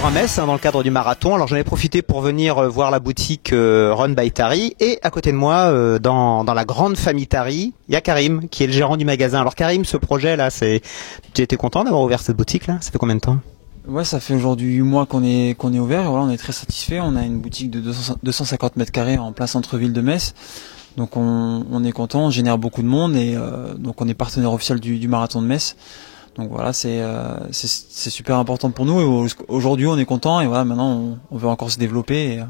toujours à Metz dans le cadre du marathon. Alors j'en ai profité pour venir voir la boutique Run by Tari et à côté de moi, dans la grande famille Tari, il y a Karim qui est le gérant du magasin. Alors Karim, ce projet là, tu étais content d'avoir ouvert cette boutique là? Ça fait combien de temps? Ouais, ça fait aujourd'hui 8 mois qu'on est ouvert et voilà, on est très satisfait. On a une boutique de 250 mètres carrés en plein centre-ville de Metz. Donc on est content, on génère beaucoup de monde et donc on est partenaire officiel du marathon de Metz. Donc voilà, c'est super important pour nous et aujourd'hui on est content et voilà, maintenant on veut encore se développer.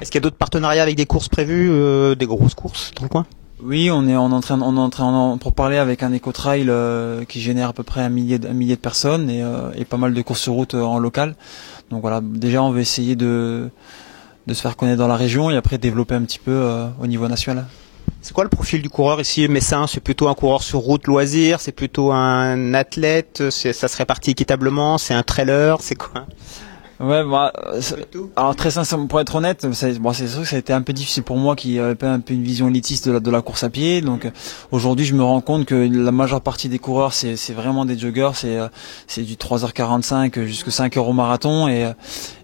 Est-ce qu'il y a d'autres partenariats avec des courses prévues, des grosses courses dans le coin? Oui, on est en train pour parler avec un éco-trail qui génère à peu près un millier de personnes et pas mal de courses sur route en local. Donc voilà, déjà on veut essayer de se faire connaître dans la région et après développer un petit peu au niveau national. C'est quoi le profil du coureur ici, Messin? C'est plutôt un coureur sur route loisir, c'est plutôt un athlète, ça se répartit équitablement, c'est un trailer, c'est quoi? Ouais, bah, alors très sincèrement, pour être honnête, c'est sûr que ça a été un peu difficile pour moi qui avait un peu une vision élitiste de la course à pied. Donc aujourd'hui, je me rends compte que la majeure partie des coureurs, c'est vraiment des joggers, c'est du 3h45 jusqu'à 5h au marathon et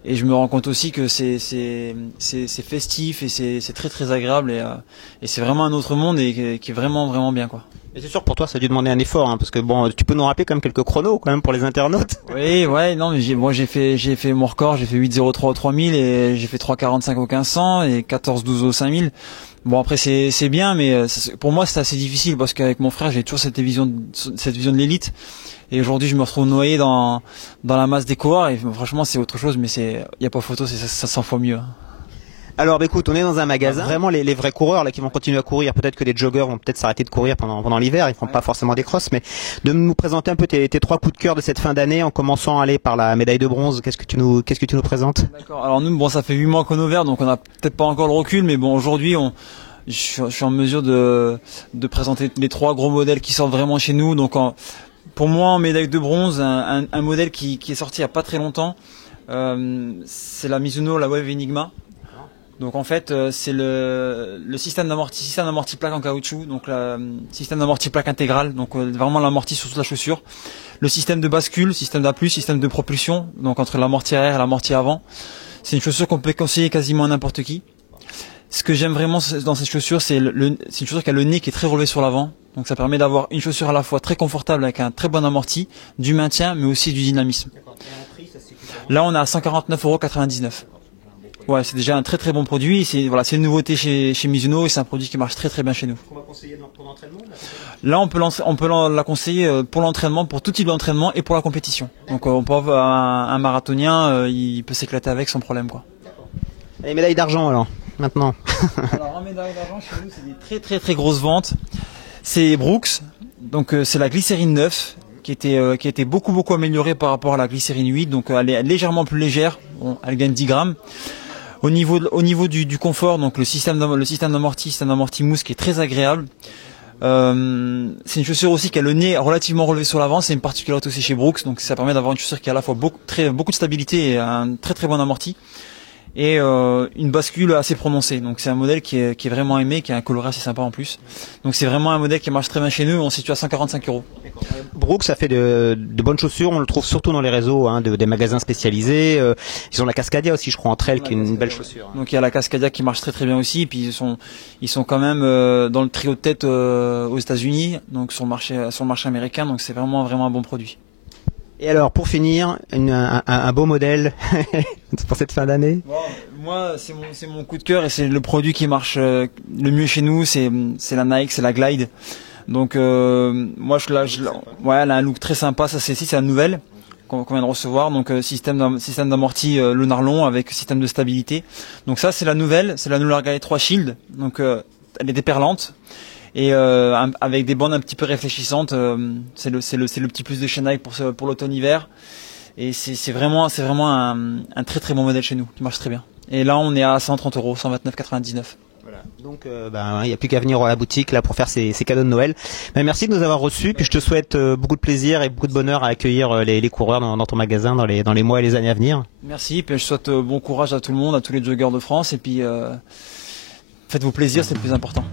je me rends compte aussi que c'est festif et c'est très très agréable et c'est vraiment un autre monde et qui est vraiment bien quoi. Et c'est sûr pour toi ça a dû demander un effort hein, parce que bon tu peux nous rappeler quand même quelques chronos quand même pour les internautes. Oui ouais non mais j'ai fait mon record, j'ai fait 8,03 au 3000 et j'ai fait 3,45 au 1500 et 14,12 au 5000. Bon après c'est bien mais pour moi c'est assez difficile parce qu'avec mon frère j'ai toujours cette vision de l'élite et aujourd'hui je me retrouve noyé dans la masse des coureurs et franchement c'est autre chose mais y a pas photo, ça 100 fois mieux. Alors bah, écoute, on est dans un magasin, vraiment les vrais coureurs là qui vont continuer à courir, peut-être que les joggers vont peut-être s'arrêter de courir pendant l'hiver, ils font pas forcément des crosses, mais de nous présenter un peu tes trois coups de cœur de cette fin d'année en commençant à aller par la médaille de bronze, qu'est-ce que tu nous présentes? D'accord, alors nous bon ça fait 8 mois qu'on est ouvert donc on a peut-être pas encore le recul mais bon aujourd'hui je suis en mesure de présenter les trois gros modèles qui sortent vraiment chez nous donc pour moi en médaille de bronze un modèle qui est sorti il y a pas très longtemps c'est la Mizuno la Wave Enigma. Donc en fait c'est le système d'amorti plaque en caoutchouc, donc le système d'amorti plaque intégral, donc vraiment l'amorti sur toute la chaussure. Le système de bascule, système d'A+, système de propulsion, donc entre l'amorti arrière et l'amorti avant. C'est une chaussure qu'on peut conseiller quasiment à n'importe qui. Ce que j'aime vraiment dans cette chaussure, c'est une chaussure qui a le nez qui est très relevé sur l'avant. Donc ça permet d'avoir une chaussure à la fois très confortable avec un très bon amorti, du maintien mais aussi du dynamisme. Là on est à 149,99 €. Ouais, c'est déjà un très très bon produit. C'est une nouveauté chez Mizuno et c'est un produit qui marche très très bien chez nous. On va conseiller pour l'entraînement? Là, on peut la conseiller pour l'entraînement, pour tout type d'entraînement et pour la compétition. Donc, on peut avoir un marathonien, il peut s'éclater avec sans problème, quoi. Les médailles d'argent alors, maintenant. Alors, en médaille d'argent chez nous, c'est des très très très grosses ventes. C'est Brooks, donc c'est la glycérine 9 qui était beaucoup améliorée par rapport à la glycérine 8. Donc, elle est légèrement plus légère. Bon, elle gagne 10 grammes. Au niveau du confort, donc le système d'amorti mousse qui est très agréable. C'est une chaussure aussi qui a le nez relativement relevé sur l'avant, c'est une particularité aussi chez Brooks, donc ça permet d'avoir une chaussure qui a à la fois beaucoup de stabilité et un très très bon amorti. Et une bascule assez prononcée. Donc c'est un modèle qui est vraiment aimé, qui a un coloris assez sympa en plus. Donc c'est vraiment un modèle qui marche très bien chez nous, on se situe à 145 €. Brooks ça fait de bonnes chaussures, on le trouve surtout dans les réseaux hein, des magasins spécialisés. Ils ont la Cascadia aussi je crois entre elles qui est une belle chaussure. Hein. Donc il y a la Cascadia qui marche très très bien aussi, et puis ils sont quand même dans le trio de tête aux États-Unis, donc sur le marché américain, donc c'est vraiment un bon produit. Et alors, pour finir, un beau modèle pour cette fin d'année? Bon, moi, c'est mon coup de cœur et c'est le produit qui marche le mieux chez nous, c'est la Nike, c'est la Glide. Donc, moi, elle a un look très sympa, c'est la nouvelle qu'on vient de recevoir. Donc, système d'amorti le Narlon avec système de stabilité. Donc ça, c'est la nouvelle Glide 3 Shield. Donc, elle est déperlante. Et avec des bandes un petit peu réfléchissantes, c'est le petit plus de chez Nike pour l'automne-hiver. Et c'est vraiment un très très bon modèle chez nous, qui marche très bien. Et là on est à 130 €, 129,99 €. Voilà. Donc il n'y a plus qu'à venir à la boutique là pour faire ces cadeaux de Noël. Merci de nous avoir reçus, puis je te souhaite beaucoup de plaisir et beaucoup de bonheur à accueillir les coureurs dans ton magasin dans les mois et les années à venir. Merci, puis je souhaite bon courage à tout le monde, à tous les joggers de France, et puis faites-vous plaisir, c'est le plus important.